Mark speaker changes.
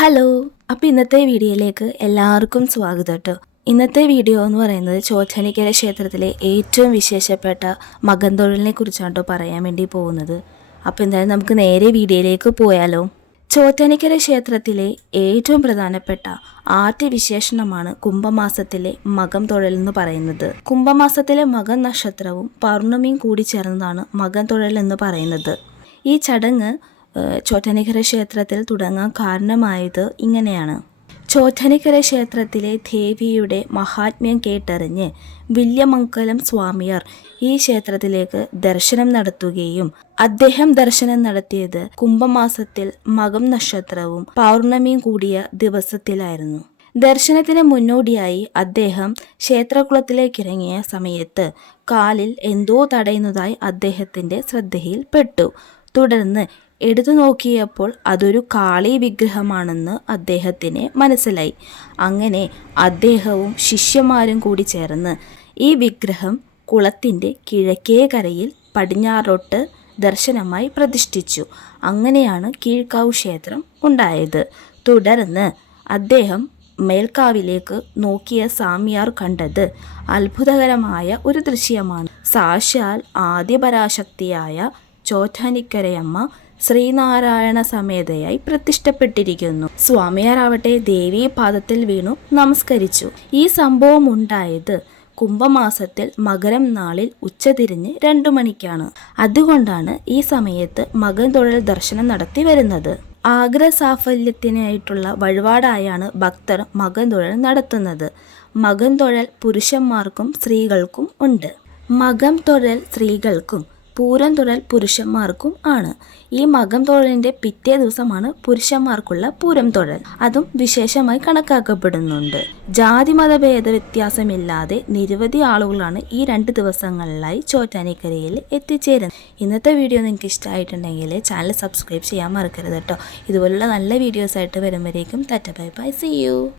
Speaker 1: Hello അപ്പോൾ ഇന്നത്തെ വീഡിയോയിലേക്ക് എല്ലാവർക്കും സ്വാഗതം കേട്ടോ. ഇന്നത്തെ വീഡിയോ എന്ന് പറയുന്നത് ചോറ്റാനിക്കര ക്ഷേത്രത്തിലെ ഏറ്റവും വിശേഷപ്പെട്ട മകൻതൊഴിലിനെ കുറിച്ചാണ് പറയാൻ വേണ്ടി പോകുന്നത്. അപ്പോൾ എന്തായാലും നമുക്ക് നേരെ വീഡിയോയിലേക്ക് പോയാലോ. ചോറ്റാനിക്കര ക്ഷേത്രത്തിലെ ഏറ്റവും പ്രധാനപ്പെട്ട ആദ്യ വിശേഷണമാണ് കുംഭമാസത്തിലെ മകം തൊഴൽ എന്ന് പറയുന്നത്. കുംഭമാസത്തിലെ മകൻ നക്ഷത്രവും പൗർണമിയും കൂടി ചേർന്നതാണ് മകൻ തൊഴൽ എന്ന് പറയുന്നത്. ഈ ചടങ്ങ് ചോറ്റാനിക്കര ക്ഷേത്രത്തിൽ തുടങ്ങാൻ കാരണമായത് ഇങ്ങനെയാണ്. ചോറ്റനിക്കര ക്ഷേത്രത്തിലെ ദേവിയുടെ മഹാത്മ്യം കേട്ടറിഞ്ഞ് വില്യമംഗലം സ്വാമിയർ ഈ ക്ഷേത്രത്തിലേക്ക് ദർശനം നടത്തുകയും അദ്ദേഹം ദർശനം നടത്തിയത് കുംഭമാസത്തിൽ മകം നക്ഷത്രവും പൗർണമിയും കൂടിയ ദിവസത്തിലായിരുന്നു. ദർശനത്തിന് മുന്നോടിയായി അദ്ദേഹം ക്ഷേത്രകുളത്തിലേക്ക് ഇറങ്ങിയ സമയത്ത് കാലിൽ എന്തോ തടയുന്നതായി അദ്ദേഹത്തിന്റെ ശ്രദ്ധയിൽപ്പെട്ടു. തുടർന്ന് എടുത്തു നോക്കിയപ്പോൾ അതൊരു കാളി വിഗ്രഹമാണെന്ന് അദ്ദേഹത്തിന് മനസ്സിലായി. അങ്ങനെ അദ്ദേഹവും ശിഷ്യന്മാരും കൂടി ചേർന്ന് ഈ വിഗ്രഹം കുളത്തിന്റെ കിഴക്കേ കരയിൽ പടിഞ്ഞാറോട്ട് ദർശനമായി പ്രതിഷ്ഠിച്ചു. അങ്ങനെയാണ് കീഴ്ക്കാവ് ക്ഷേത്രം ഉണ്ടായത്. തുടർന്ന് അദ്ദേഹം മേൽക്കാവിലേക്ക് നോക്കിയ സാമിയാർ കണ്ടത് അത്ഭുതകരമായ ഒരു ദൃശ്യമാണ്. സാക്ഷാൽ ആദ്യപരാശക്തിയായ ചോറ്റാനിക്കരയമ്മ ശ്രീനാരായണ സമേതയായി പ്രതിഷ്ഠപ്പെട്ടിരിക്കുന്നു. സ്വാമിയാരാവട്ടെ ദേവീ പാദത്തിൽ വീണു നമസ്കരിച്ചു. ഈ സംഭവം ഉണ്ടായത് കുംഭമാസത്തിൽ മകരം നാളിൽ ഉച്ചതിരിഞ്ഞ് രണ്ടു മണിക്കാണ്. അതുകൊണ്ടാണ് ഈ സമയത്ത് മകൻ തൊഴിൽ ദർശനം നടത്തി വരുന്നത്. ആഗ്ര സാഫല്യത്തിനായിട്ടുള്ള വഴിപാടായാണ് ഭക്തർ മകൻ തൊഴൽ നടത്തുന്നത്. മകൻ തൊഴൽ പുരുഷന്മാർക്കും സ്ത്രീകൾക്കും ഉണ്ട്. മകം തൊഴൽ സ്ത്രീകൾക്കും പൂരം തുഴൽ പുരുഷന്മാർക്കും ആണ്. ഈ മകം തൊഴലിന്റെ പിറ്റേ ദിവസമാണ് പുരുഷന്മാർക്കുള്ള പൂരം തൊഴൽ. അതും വിശേഷമായി കണക്കാക്കപ്പെടുന്നുണ്ട്. ജാതി മത ഭേദ വ്യത്യാസമില്ലാതെ നിരവധി ആളുകളാണ് ഈ രണ്ട് ദിവസങ്ങളിലായി ചോറ്റാനിക്കരയിൽ എത്തിച്ചേരുന്നത്. ഇന്നത്തെ വീഡിയോ നിങ്ങൾക്ക് ഇഷ്ടമായിട്ടുണ്ടെങ്കിൽ ചാനൽ സബ്സ്ക്രൈബ് ചെയ്യാൻ മറക്കരുത് കേട്ടോ. ഇതുപോലുള്ള നല്ല വീഡിയോസ് ആയിട്ട് വരുമ്പോഴേക്കും tata bye bye. See you